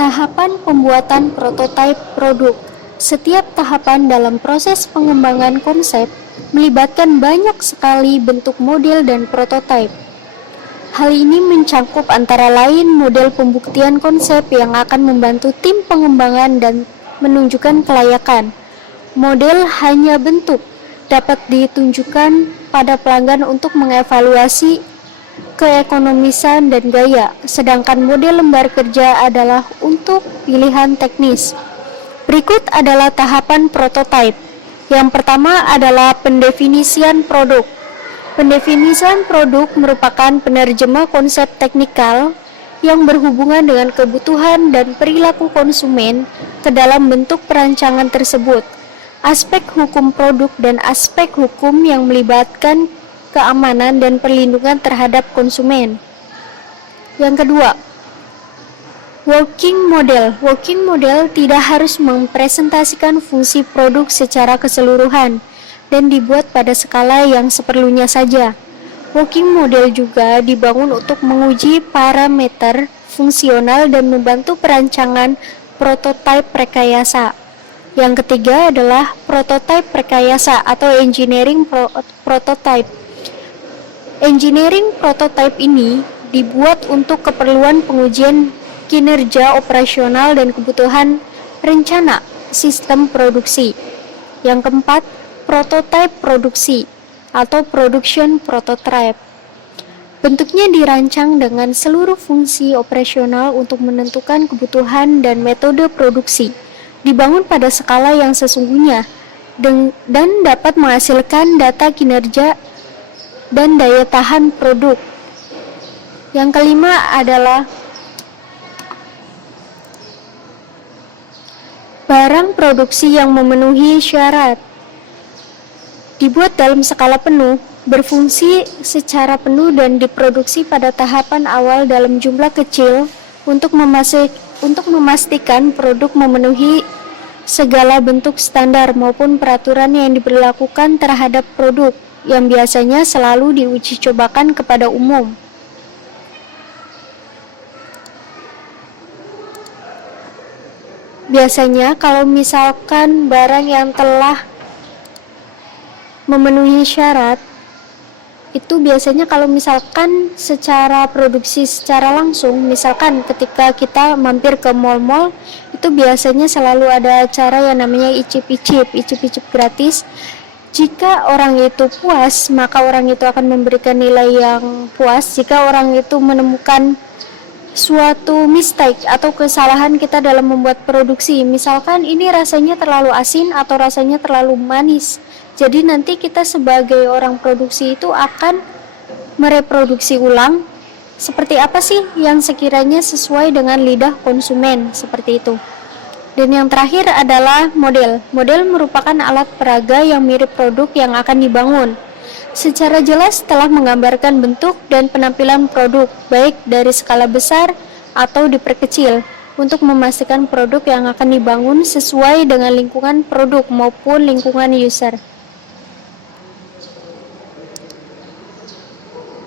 Tahapan pembuatan prototipe produk. Setiap tahapan dalam proses pengembangan konsep melibatkan banyak sekali bentuk model dan prototipe. Hal ini mencangkup antara lain model pembuktian konsep yang akan membantu tim pengembangan dan menunjukkan kelayakan. Model hanya bentuk, dapat ditunjukkan pada pelanggan untuk mengevaluasi keekonomisan dan gaya, sedangkan model lembar kerja adalah untuk pilihan teknis. Berikut adalah tahapan prototipe. Yang pertama adalah pendefinisian produk. Pendefinisian produk merupakan penerjemah konsep teknikal yang berhubungan dengan kebutuhan dan perilaku konsumen ke dalam bentuk perancangan tersebut. Aspek hukum produk dan aspek hukum yang melibatkan keamanan dan perlindungan terhadap konsumen. Yang kedua, working model. Working model tidak harus mempresentasikan fungsi produk secara keseluruhan dan dibuat pada skala yang seperlunya saja. Working model juga dibangun untuk menguji parameter fungsional dan membantu perancangan prototipe rekayasa. Yang ketiga adalah prototipe rekayasa atau engineering prototype. Engineering prototype ini dibuat untuk keperluan pengujian kinerja operasional dan kebutuhan rencana sistem produksi. Yang keempat, prototipe produksi atau production prototype. Bentuknya dirancang dengan seluruh fungsi operasional untuk menentukan kebutuhan dan metode produksi. Dibangun pada skala yang sesungguhnya dan dapat menghasilkan data kinerja dan daya tahan produk. Yang kelima adalah barang produksi yang memenuhi syarat. Dibuat dalam skala penuh, berfungsi secara penuh dan diproduksi pada tahapan awal dalam jumlah kecil untuk memastikan produk memenuhi segala bentuk standar maupun peraturan yang diberlakukan terhadap produk yang biasanya selalu diuji cobakan kepada umum. Biasanya kalau misalkan barang yang telah memenuhi syarat, itu biasanya kalau misalkan secara produksi secara langsung, misalkan ketika kita mampir ke mall-mall, itu biasanya selalu ada acara yang namanya icip-icip gratis. Jika orang itu puas, maka orang itu akan memberikan nilai yang puas. Jika orang itu menemukan suatu mistake atau kesalahan kita dalam membuat produksi, misalkan ini rasanya terlalu asin atau rasanya terlalu manis, jadi nanti kita sebagai orang produksi itu akan mereproduksi ulang seperti apa sih yang sekiranya sesuai dengan lidah konsumen, seperti itu. Dan yang terakhir adalah model. Model merupakan alat peraga yang mirip produk yang akan dibangun. Secara jelas telah menggambarkan bentuk dan penampilan produk, baik dari skala besar atau diperkecil, untuk memastikan produk yang akan dibangun sesuai dengan lingkungan produk maupun lingkungan user.